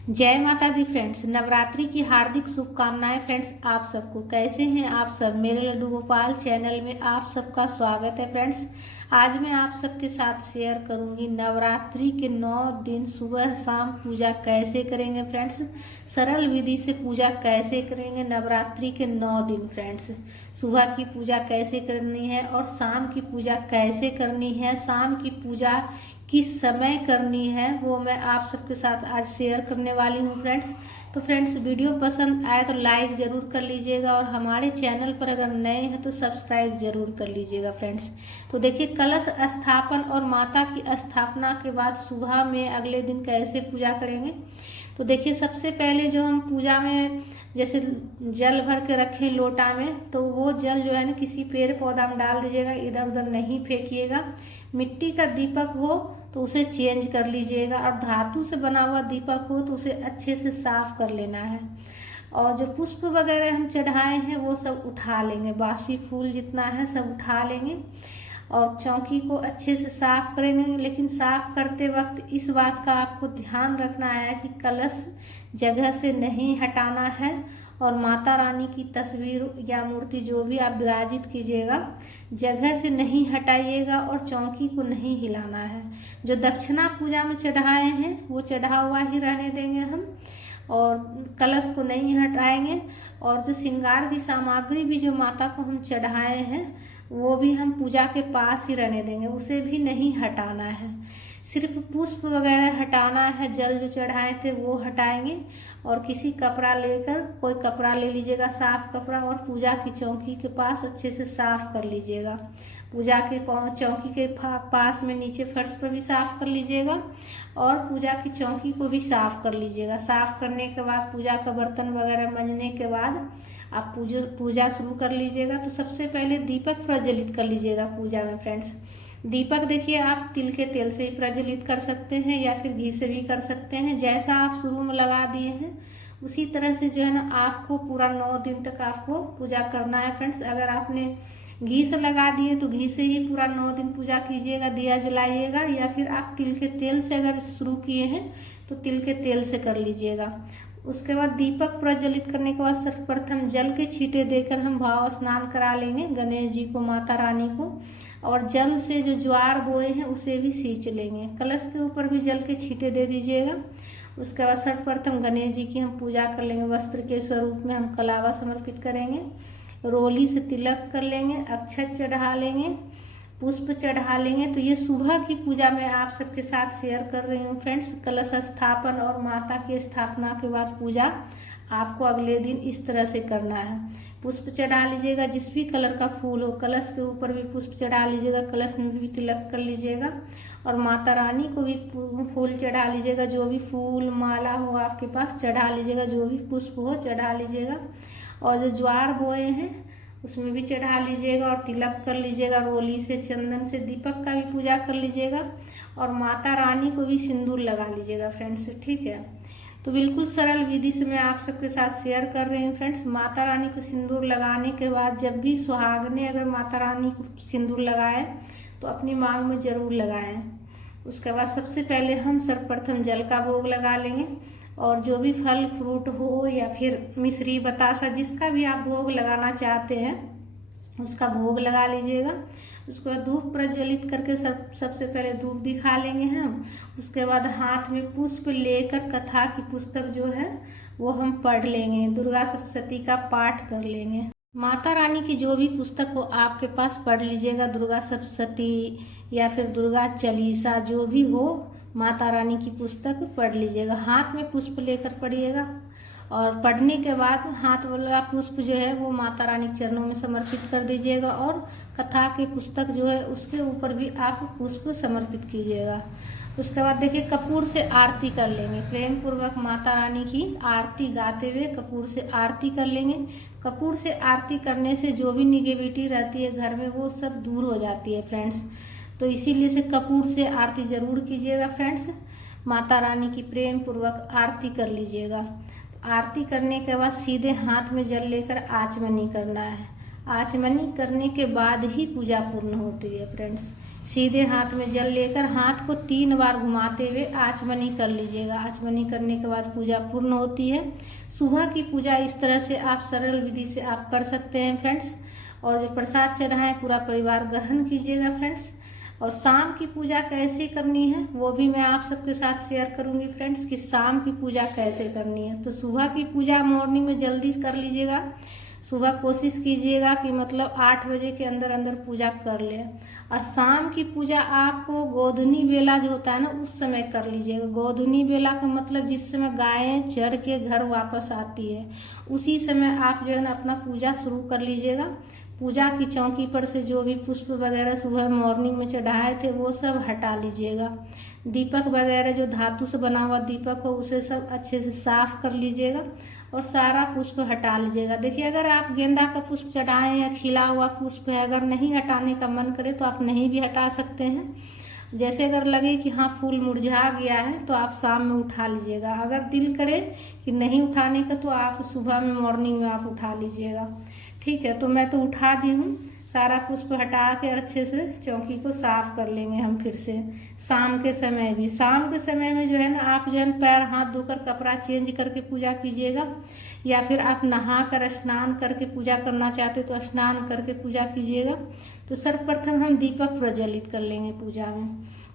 जय माता दी फ्रेंड्स। नवरात्रि की हार्दिक शुभकामनाएं फ्रेंड्स। आप सबको कैसे हैं आप सब। मेरे लड्डू गोपाल चैनल में आप सबका स्वागत है फ्रेंड्स। आज मैं आप सबके साथ शेयर करूंगी नवरात्रि के 9 दिन सुबह शाम पूजा कैसे करेंगे फ्रेंड्स। सरल विधि से पूजा कैसे करेंगे नवरात्रि के 9 दिन फ्रेंड्स। सुबह की पूजा कैसे करनी है और शाम की पूजा कैसे करनी है, शाम की पूजा किस समय करनी है, वो मैं आप सबके साथ आज शेयर करने वाली हूँ फ्रेंड्स। तो फ्रेंड्स वीडियो पसंद आए तो लाइक ज़रूर कर लीजिएगा और हमारे चैनल पर अगर नए हैं तो सब्सक्राइब ज़रूर कर लीजिएगा फ्रेंड्स। तो देखिए, कलश स्थापन और माता की स्थापना के बाद सुबह में अगले दिन कैसे पूजा करेंगे। तो देखिए, सबसे पहले जो हम पूजा में जैसे जल भर के रखें लोटा में, तो वो जल जो है ना किसी पेड़ पौधा में डाल दीजिएगा, इधर उधर नहीं फेंकिएगा। मिट्टी का दीपक हो तो उसे चेंज कर लीजिएगा और धातु से बना हुआ दीपक हो तो उसे अच्छे से साफ कर लेना है। और जो पुष्प वगैरह हम चढ़ाए हैं वो सब उठा लेंगे, बासी फूल जितना है सब उठा लेंगे और चौकी को अच्छे से साफ करेंगे। लेकिन साफ करते वक्त इस बात का आपको ध्यान रखना है कि कलश जगह से नहीं हटाना है और माता रानी की तस्वीर या मूर्ति जो भी आप विराजित कीजिएगा जगह से नहीं हटाइएगा और चौकी को नहीं हिलाना है। जो दक्षिणा पूजा में चढ़ाए हैं वो चढ़ा हुआ ही रहने देंगे हम और कलश को नहीं हटाएंगे। और जो श्रृंगार की सामग्री भी जो माता को हम चढ़ाए हैं वो भी हम पूजा के पास ही रहने देंगे, उसे भी नहीं हटाना है। सिर्फ पुष्प वगैरह हटाना है, जल जो चढ़ाए थे वो हटाएंगे। और किसी कपड़ा लेकर, कोई कपड़ा ले लीजिएगा साफ कपड़ा और पूजा की चौकी के पास अच्छे से साफ कर लीजिएगा। पूजा के चौकी के पास में नीचे फर्श पर भी साफ कर लीजिएगा और पूजा की चौकी को भी साफ कर लीजिएगा। साफ करने के बाद पूजा का बर्तन वगैरह मंजने के बाद आप पूजा शुरू कर लीजिएगा। तो सबसे पहले दीपक प्रज्वलित कर लीजिएगा पूजा में फ्रेंड्स। दीपक देखिए, आप तिल के तेल से भी प्रज्वलित कर सकते हैं या फिर घी से भी कर सकते हैं। जैसा आप शुरू में लगा दिए हैं उसी तरह से जो है ना आपको पूरा 9 दिन तक आपको पूजा करना है फ्रेंड्स। अगर आपने घी से लगा दिए तो घी से ही पूरा 9 दिन पूजा कीजिएगा, दिया जलाइएगा। या फिर आप तिल के तेल से अगर शुरू किए हैं तो तिल के तेल से कर लीजिएगा। उसके बाद दीपक प्रज्वलित करने के बाद सर्वप्रथम जल के छींटे देकर हम भाव स्नान करा लेंगे गणेश जी को, माता रानी को। और जल से जो ज्वार बोए हैं उसे भी सींच लेंगे। कलश के ऊपर भी जल के छींटे दे दीजिएगा। उसके बाद सर्वप्रथम गणेश जी की हम पूजा कर लेंगे। वस्त्र के स्वरूप में हम कलावा समर्पित करेंगे, रोली से तिलक कर लेंगे, अक्षत चढ़ा लेंगे, पुष्प चढ़ा लेंगे। तो ये सुबह की पूजा मैं आप सबके साथ शेयर कर रही हूँ फ्रेंड्स। कलश स्थापन और माता की स्थापना के बाद पूजा आपको अगले दिन इस तरह से करना है। पुष्प चढ़ा लीजिएगा, जिस भी कलर का फूल हो, कलश के ऊपर भी पुष्प चढ़ा लीजिएगा, कलश में भी तिलक कर लीजिएगा और माता रानी को भी फूल चढ़ा लीजिएगा। जो भी फूल माला हो आपके पास चढ़ा लीजिएगा, जो भी पुष्प हो चढ़ा लीजिएगा। और जो ज्वार बोए हैं उसमें भी चढ़ा लीजिएगा और तिलक कर लीजिएगा। रोली से, चंदन से दीपक का भी पूजा कर लीजिएगा और माता रानी को भी सिंदूर लगा लीजिएगा फ्रेंड्स, ठीक है। तो बिल्कुल सरल विधि से मैं आप सबके साथ शेयर कर रही हूँ फ्रेंड्स। माता रानी को सिंदूर लगाने के बाद जब भी सुहागने अगर माता रानी को सिंदूर लगाए तो अपनी मांग में जरूर लगाएं। उसके बाद सबसे पहले हम सर्वप्रथम जल का भोग लगा लेंगे और जो भी फल फ्रूट हो या फिर मिश्री बतासा जिसका भी आप भोग लगाना चाहते हैं उसका भोग लगा लीजिएगा। उसके बाद धूप प्रज्वलित करके सबसे पहले धूप दिखा लेंगे हम। उसके बाद हाथ में पुष्प लेकर कथा की पुस्तक जो है वो हम पढ़ लेंगे, दुर्गा सप्तशती का पाठ कर लेंगे। माता रानी की जो भी पुस्तक हो आपके पास पढ़ लीजिएगा, दुर्गा सप्तशती या फिर दुर्गा चालीसा जो भी हो, माता रानी की पुस्तक पढ़ लीजिएगा। हाथ में पुष्प लेकर पढ़िएगा और पढ़ने के बाद हाथ वाला पुष्प जो है वो माता रानी के चरणों में समर्पित कर दीजिएगा और कथा की पुस्तक जो है उसके ऊपर भी आप पुष्प समर्पित कीजिएगा। उसके बाद देखिए, कपूर से आरती कर लेंगे। प्रेम पूर्वक माता रानी की आरती गाते हुए कपूर से आरती कर लेंगे। कपूर से आरती करने से जो भी निगेटिविटी रहती है घर में वो सब दूर हो जाती है फ्रेंड्स। तो इसीलिए से कपूर से आरती जरूर कीजिएगा फ्रेंड्स। माता रानी की प्रेम पूर्वक आरती कर लीजिएगा। आरती करने के बाद सीधे हाथ में जल लेकर आचमनी करना है। आचमनी करने के बाद ही पूजा पूर्ण होती है फ्रेंड्स। सीधे हाथ में जल लेकर हाथ को 3 बार घुमाते हुए आचमनी कर लीजिएगा। आचमनी करने के बाद पूजा पूर्ण होती है। सुबह की पूजा इस तरह से आप सरल विधि से आप कर सकते हैं फ्रेंड्स। और जो प्रसाद चढ़ाएं पूरा परिवार ग्रहण कीजिएगा फ्रेंड्स। और शाम की पूजा कैसे करनी है वो भी मैं आप सबके साथ शेयर करूंगी फ्रेंड्स, कि शाम की पूजा कैसे करनी है। तो सुबह की पूजा मॉर्निंग में जल्दी कर लीजिएगा। सुबह कोशिश कीजिएगा कि मतलब 8 बजे के अंदर अंदर पूजा कर लें। और शाम की पूजा आपको गोधूली बेला जो होता है ना उस समय कर लीजिएगा। गोधूली बेला का मतलब जिस समय गायें चर के घर वापस आती है उसी समय आप जो है ना अपना पूजा शुरू कर लीजिएगा। पूजा की चौकी पर से जो भी पुष्प वगैरह सुबह मॉर्निंग में चढ़ाए थे वो सब हटा लीजिएगा। दीपक वगैरह जो धातु से बना हुआ दीपक हो उसे सब अच्छे से साफ कर लीजिएगा और सारा पुष्प हटा लीजिएगा। देखिए अगर आप गेंदा का पुष्प चढ़ाएं या खिला हुआ पुष्प है, अगर नहीं हटाने का मन करे तो आप नहीं भी हटा सकते हैं। जैसे अगर लगे कि हाँ फूल मुरझा गया है तो आप शाम में उठा लीजिएगा। अगर दिल करे कि नहीं उठाने का तो आप सुबह में मॉर्निंग में आप उठा लीजिएगा। ठीक है, तो मैं तो उठा दी हूँ। सारा पुष्प हटा के अच्छे से चौकी को साफ कर लेंगे हम फिर से। शाम के समय भी, शाम के समय में जो है ना आप जो है पैर हाथ धोकर कपड़ा चेंज करके पूजा कीजिएगा, या फिर आप नहा कर स्नान करके पूजा करना चाहते तो स्नान करके पूजा कीजिएगा। तो सर्वप्रथम हम दीपक प्रज्वलित कर लेंगे पूजा में।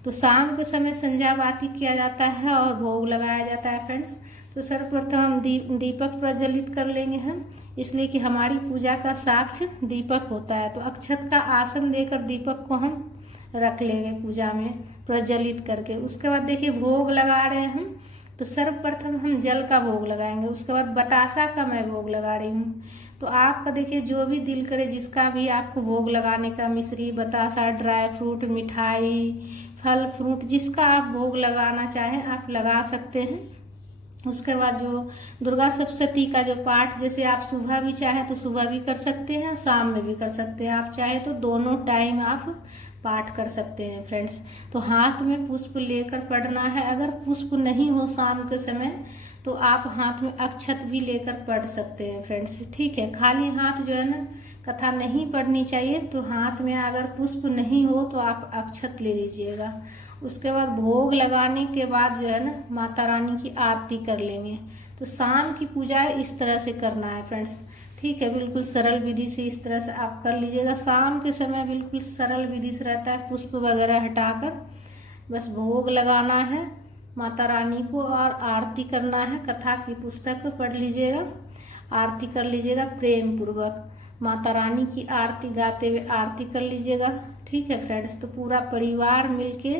तो शाम के समय संध्या बाती किया जाता है और भोग लगाया जाता है फ्रेंड्स। तो सर्वप्रथम हम दीपक प्रज्वलित कर लेंगे हम, इसलिए कि हमारी पूजा का साक्ष्य दीपक होता है। तो अक्षत का आसन देकर दीपक को हम रख लेंगे पूजा में प्रज्वलित करके। उसके बाद देखिए भोग लगा रहे हैं हम। तो सर्वप्रथम हम जल का भोग लगाएंगे, उसके बाद बतासा का मैं भोग लगा रही हूँ। तो आपका देखिए जो भी दिल करे, जिसका भी आपको भोग लगाने का, मिश्री, बतासा, ड्राई फ्रूट, मिठाई, फल फ्रूट, जिसका आप भोग लगाना चाहें आप लगा सकते हैं। उसके बाद जो दुर्गा सप्तशती का जो पाठ, जैसे आप सुबह भी चाहें तो सुबह भी कर सकते हैं, शाम में भी कर सकते हैं। आप चाहे तो दोनों टाइम आप पाठ कर सकते हैं फ्रेंड्स। तो हाथ में पुष्प लेकर पढ़ना है। अगर पुष्प नहीं हो शाम के समय तो आप हाथ में अक्षत भी लेकर पढ़ सकते हैं फ्रेंड्स। ठीक है, खाली हाथ जो है ना कथा नहीं पढ़नी चाहिए। तो हाथ में अगर पुष्प नहीं हो तो आप अक्षत ले लीजिएगा। उसके बाद भोग लगाने के बाद जो है ना माता रानी की आरती कर लेंगे। तो शाम की पूजा इस तरह से करना है फ्रेंड्स। ठीक है, बिल्कुल सरल विधि से इस तरह से आप कर लीजिएगा। शाम के समय बिल्कुल सरल विधि से रहता है, पुष्प वगैरह हटाकर बस भोग लगाना है माता रानी को और आरती करना है। कथा की पुस्तक पढ़ लीजिएगा, आरती कर लीजिएगा प्रेम पूर्वक। माता रानी की आरती गाते हुए आरती कर लीजिएगा। ठीक है फ्रेंड्स, तो पूरा परिवार मिलके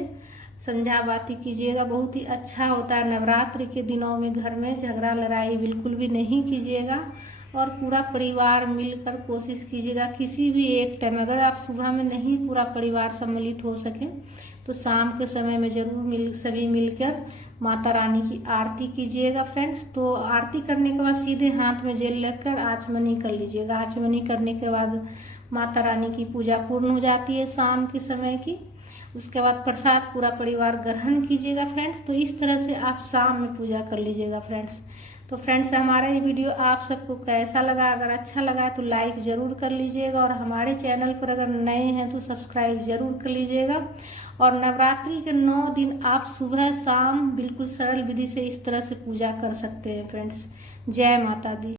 संध्या बाती कीजिएगा, बहुत ही अच्छा होता है। नवरात्रि के दिनों में घर में झगड़ा लड़ाई बिल्कुल भी नहीं कीजिएगा और पूरा परिवार मिलकर कोशिश कीजिएगा। किसी भी एक टाइम, अगर आप सुबह में नहीं पूरा परिवार सम्मिलित हो सके तो शाम के समय में जरूर सभी मिलकर माता रानी की आरती कीजिएगा फ्रेंड्स। तो आरती करने के बाद सीधे हाथ में जेल लेकर आचमनी कर लीजिएगा। आचमनी करने के बाद माता रानी की पूजा पूर्ण हो जाती है शाम के समय की। उसके बाद प्रसाद पूरा परिवार ग्रहण कीजिएगा फ्रेंड्स। तो इस तरह से आप शाम में पूजा कर लीजिएगा फ्रेंड्स। तो फ्रेंड्स हमारा ये वीडियो आप सबको कैसा लगा? अगर अच्छा लगा तो लाइक ज़रूर कर लीजिएगा और हमारे चैनल पर अगर नए हैं तो सब्सक्राइब ज़रूर कर लीजिएगा। और नवरात्रि के 9 दिन आप सुबह शाम बिल्कुल सरल विधि से इस तरह से पूजा कर सकते हैं फ्रेंड्स। जय माता दी।